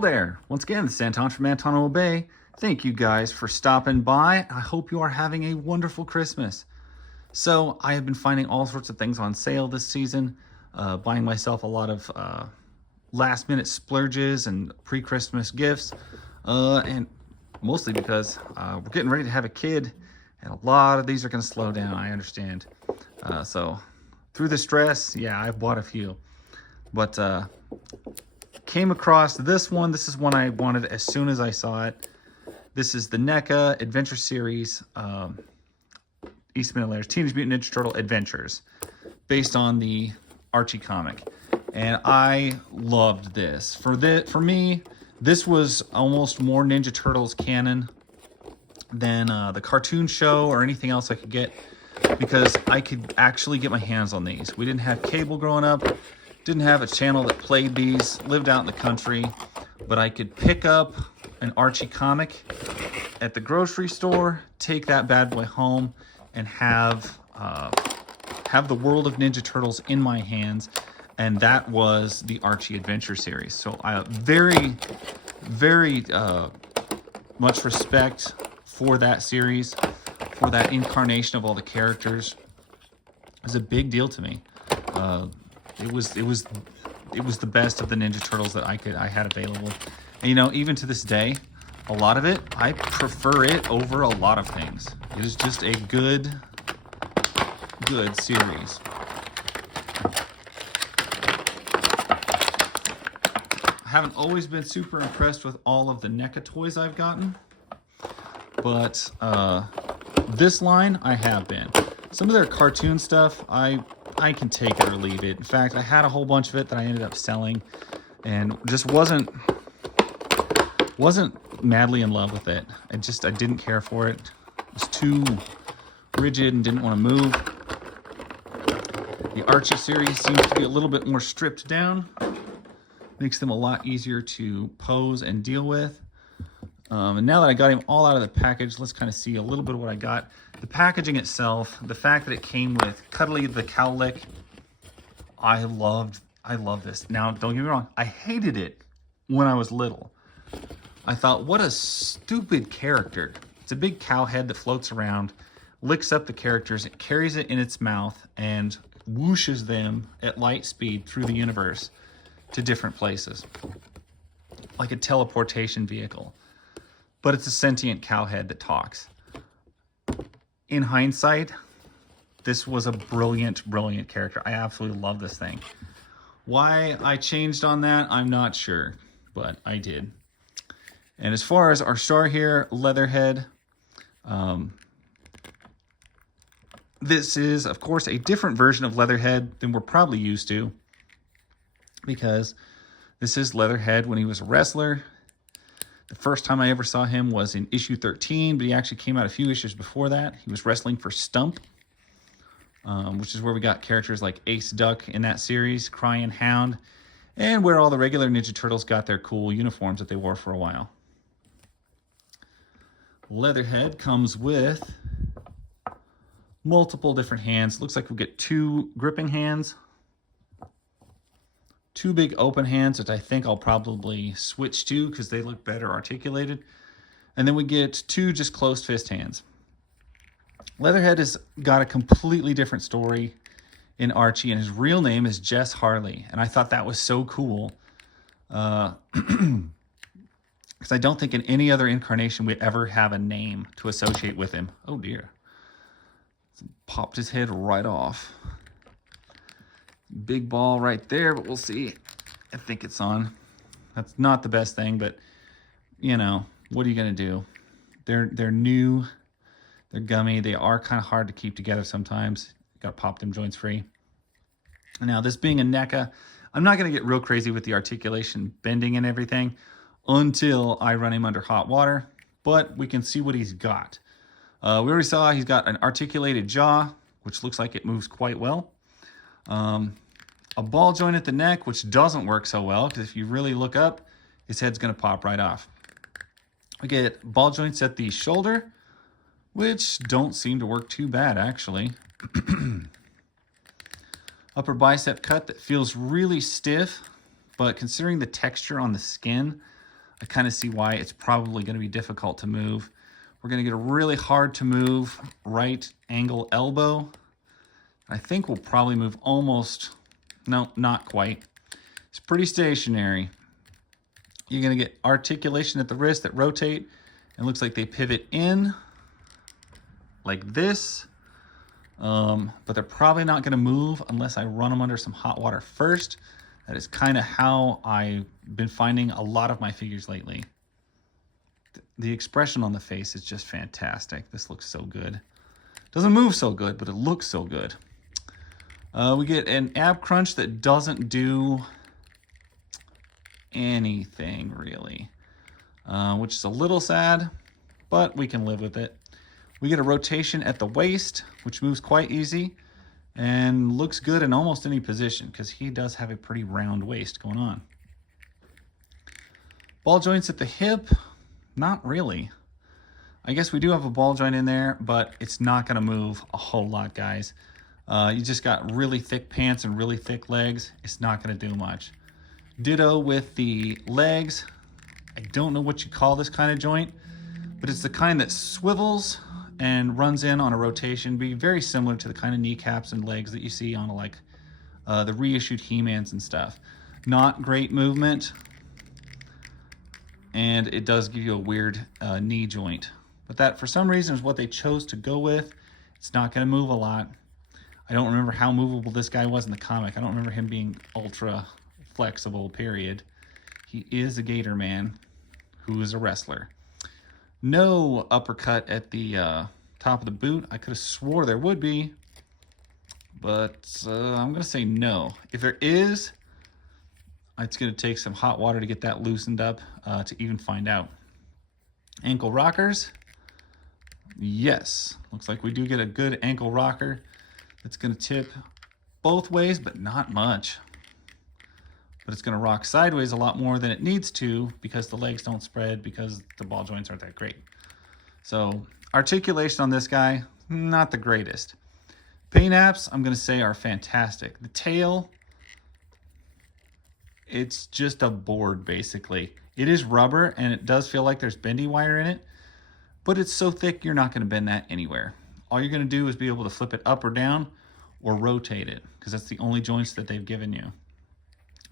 there. Once again, this is Anton from Anton Bay. Thank you guys for stopping by. I hope you are having a wonderful Christmas. So I have been finding all sorts of things on sale this season, buying myself a lot of last minute splurges and pre-Christmas gifts, and mostly because we're getting ready to have a kid, and a lot of these are going to slow down, I understand. So through the stress, yeah, I've bought a few. But came across this one. This is one I wanted as soon as I saw it. This is the NECA Adventure Series, Eastman and Layers Teenage Mutant Ninja Turtle Adventures, based on the Archie comic. And I loved this. For me, this was almost more Ninja Turtles canon than the cartoon show or anything else I could get, because I could actually get my hands on these. We didn't have cable growing up, didn't have a channel that played these, lived out in the country, but I could pick up an Archie comic at the grocery store, take that bad boy home, and have the world of Ninja Turtles in my hands. And that was the Archie Adventure series. So I very much respect for that series, for that incarnation of all the characters. It was a big deal to me. It was the best of the Ninja Turtles that I had available. And you know, even to this day, a lot of it, I prefer it over a lot of things. It is just a good series. I haven't always been super impressed with all of the NECA toys I've gotten, but this line I have been. Some of their cartoon stuff, I can take it or leave it. In fact, I had a whole bunch of it that I ended up selling, and just wasn't madly in love with it. I didn't care for it. It was too rigid and didn't want to move. The Archie series seems to be a little bit more stripped down. Makes them a lot easier to pose and deal with. And now that I got him all out of the package, let's kind of see a little bit of what I got. The packaging itself, the fact that it came with Cuddly the Cowlick, I love this. Now, don't get me wrong, I hated it when I was little. I thought, what a stupid character. It's a big cow head that floats around, licks up the characters, it carries it in its mouth, and whooshes them at light speed through the universe to different places, like a teleportation vehicle. But it's a sentient cow head that talks. In hindsight, this was a brilliant character. I absolutely love this thing. Why I changed on that, I'm not sure, but I did. And as far as our star here, Leatherhead, this is, of course, a different version of Leatherhead than we're probably used to, because this is Leatherhead when he was a wrestler. The first time I ever saw him was in issue 13, but he actually came out a few issues before that. He was wrestling for Stump, which is where we got characters like Ace Duck in that series, Crying Hound, and where all the regular Ninja Turtles got their cool uniforms that they wore for a while. Leatherhead comes with multiple different hands. Looks like we'll get 2 gripping hands, 2 big open hands, which I think I'll probably switch to because they look better articulated. And then we get 2 just closed fist hands. Leatherhead has got a completely different story in Archie, and his real name is Jess Harley. And I thought that was so cool. Because I don't think in any other incarnation we ever have a name to associate with him. Oh dear. Popped his head right off. Big ball right there, but we'll see. I think it's on. That's not the best thing, but you know, what are you gonna do? They're new, they're gummy, they are kind of hard to keep together sometimes. Gotta pop them joints free. Now, this being a NECA, I'm not gonna get real crazy with the articulation, bending and everything until I run him under hot water, but we can see what he's got. We already saw he's got an articulated jaw, which looks like it moves quite well. A ball joint at the neck, which doesn't work so well, because if you really look up, his head's going to pop right off. We get ball joints at the shoulder, which don't seem to work too bad, actually. Upper bicep cut that feels really stiff, but considering the texture on the skin, I kind of see why it's probably going to be difficult to move. We're going to get a really hard to move right angle elbow. I think we'll probably move almost, no, not quite. It's pretty stationary. You're going to get articulation at the wrist that rotate, and looks like they pivot in like this. But they're probably not going to move unless I run them under some hot water first. That is kind of how I've been finding a lot of my figures lately. The expression on the face is just fantastic. This looks so good. Doesn't move so good, but it looks so good. We get an ab crunch that doesn't do anything really, which is a little sad, but we can live with it. We get a rotation at the waist, which moves quite easy and looks good in almost any position because he does have a pretty round waist going on. Ball joints at the hip, not really. I guess we do have a ball joint in there, but it's not going to move a whole lot, guys. You just got really thick pants and really thick legs. It's not going to do much. Ditto with the legs. I don't know what you call this kind of joint, but it's the kind that swivels and runs in on a rotation. Be very similar to the kind of kneecaps and legs that you see on like the reissued He-Mans and stuff. Not great movement, and it does give you a weird knee joint. But that, for some reason, is what they chose to go with. It's not going to move a lot. I don't remember how movable this guy was in the comic. I don't remember him being ultra flexible, period. He is a Gator Man who is a wrestler. No uppercut at the top of the boot. I could have swore there would be, but I'm going to say no. If there is, it's going to take some hot water to get that loosened up to even find out. Ankle rockers. Yes, looks like we do get a good ankle rocker. It's going to tip both ways, but not much. But it's going to rock sideways a lot more than it needs to because the legs don't spread because the ball joints aren't that great. So articulation on this guy, not the greatest. Paint apps, I'm going to say, are fantastic. The tail, it's just a board basically. It is rubber and it does feel like there's bendy wire in it, but it's so thick you're not going to bend that anywhere. All you're going to do is be able to flip it up or down or rotate it because that's the only joints that they've given you.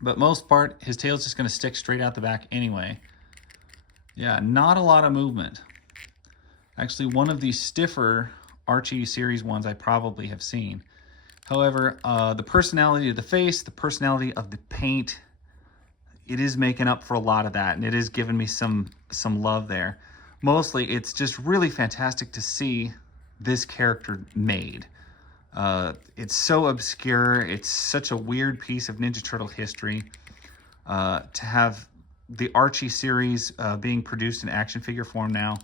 But most part, his tail's just going to stick straight out the back anyway. Yeah, not a lot of movement. Actually, one of the stiffer Archie series ones I probably have seen. However, the personality of the face, the personality of the paint, it is making up for a lot of that, and it is giving me some love there. Mostly, it's just really fantastic to see this character made. It's so obscure. It's such a weird piece of Ninja Turtle history. To have the Archie series being produced in action figure form now.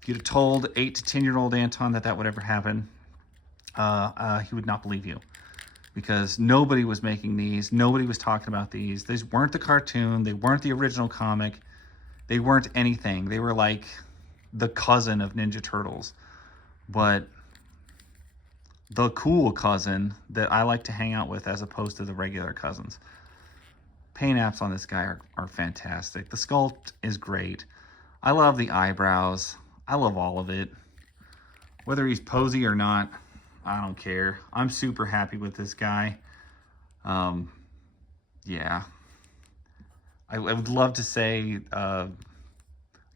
If you'd have told 8 to 10-year-old Anton that would ever happen, he would not believe you. Because nobody was making these. Nobody was talking about these. These weren't the cartoon. They weren't the original comic. They weren't anything. They were like the cousin of Ninja Turtles. But the cool cousin that I like to hang out with as opposed to the regular cousins. Paint apps on this guy are fantastic. The sculpt is great. I love the eyebrows. I love all of it. Whether he's posy or not, I don't care. I'm super happy with this guy. Yeah. I would love to say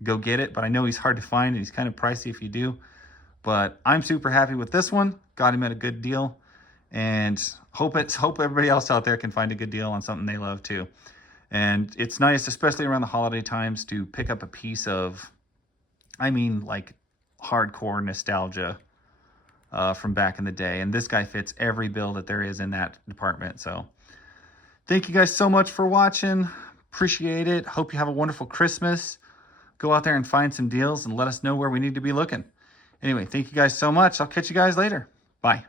go get it, but I know he's hard to find and he's kind of pricey if you do. But I'm super happy with this one. Got him at a good deal. And hope everybody else out there can find a good deal on something they love too. And it's nice, especially around the holiday times, to pick up a piece of, I mean, like hardcore nostalgia from back in the day. And this guy fits every bill that there is in that department. So thank you guys so much for watching. Appreciate it. Hope you have a wonderful Christmas. Go out there and find some deals and let us know where we need to be looking. Anyway, thank you guys so much. I'll catch you guys later. Bye.